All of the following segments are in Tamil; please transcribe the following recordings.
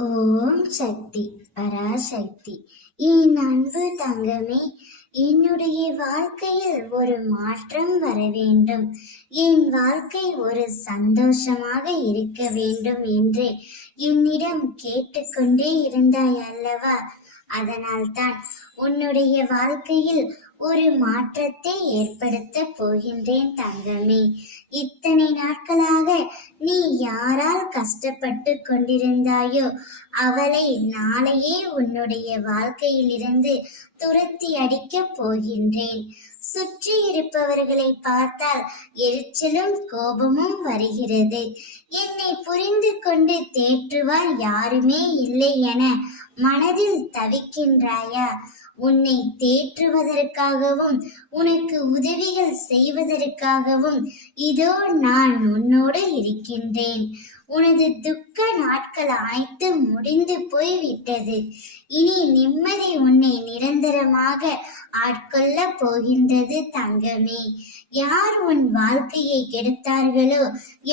ஓம் சக்தி பராசக்தி. என் அன்பு தங்கமே, என்னுடைய வாழ்க்கையில் ஒரு மாற்றம் வர வேண்டும், என் வாழ்க்கை ஒரு சந்தோஷமாக இருக்க வேண்டும் என்று என்னிடம் கேட்டுக்கொண்டே இருந்தாய் அல்லவா? அதனால்தான் உன்னுடைய வாழ்க்கையில் ஒரு மாற்றத்தை ஏற்படுத்த போகின்றேன் தங்கமே. இத்தனை நாட்களாக நீ யாரால் கஷ்டப்பட்டு கொண்டிருந்தாயோ அவளை நாளையே உன்னுடைய வாழ்க்கையிலிருந்து துரத்தி அடிக்கப் போகின்றேன். சுற்றி இருப்பவர்களை பார்த்தால் எரிச்சலும் கோபமும் வருகிறது. என்னை புரிந்து கொண்டு தேற்றுவார் யாருமே இல்லை என மனதில் தவிக்கின்றாயா? உன்னை தேற்றுவதற்காகவும் உனக்கு உதவிகள் செய்வதற்காகவும் இதோ நான் உன்னோடு இருக்கின்றேன். உனது துக்க நாட்கள் அனைத்தும் முடிந்து போய்விட்டது. இனி நிம்மதி உன்னை நிரந்தரமாக ஆட்கொள்ள போகின்றது தங்கமே. யார் உன் வாழ்க்கையை கெடுத்தார்களோ,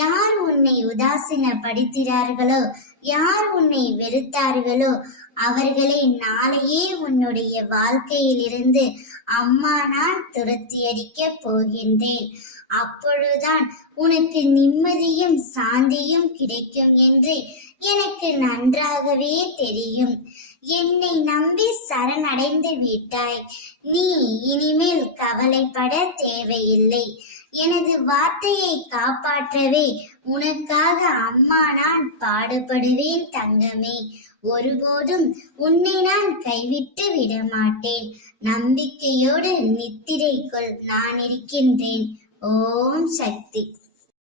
யார் உன்னை உதாசீனப்படுத்தினார்களோ, யார் உன்னை வெறுத்தார்களோ அவர்களை நாளையே உன்னுடைய வாழ்க்கையிலிருந்து அம்மா நான் துரத்தி அடிக்கப் போகின்றேன். அப்பொழுதுதான் உனக்கு நிம்மதியும் சாந்தியும் கிடைக்கும் என்று எனக்கு நன்றாகவே தெரியும். என்னை நம்பி சரணடைந்து விட்டாய். நீ இனிமேல் கவலைப்பட தேவையில்லை. எனது வார்த்தையை காப்பாற்றவே உனக்காக அம்மா நான் பாடுபடுவேன் தங்கமே. ஒருபோதும் உன்னை நான் கைவிட்டு விடமாட்டேன். நம்பிக்கையோடு நித்திரை கொள், நான் இருக்கின்றேன். ஓம் சக்தி.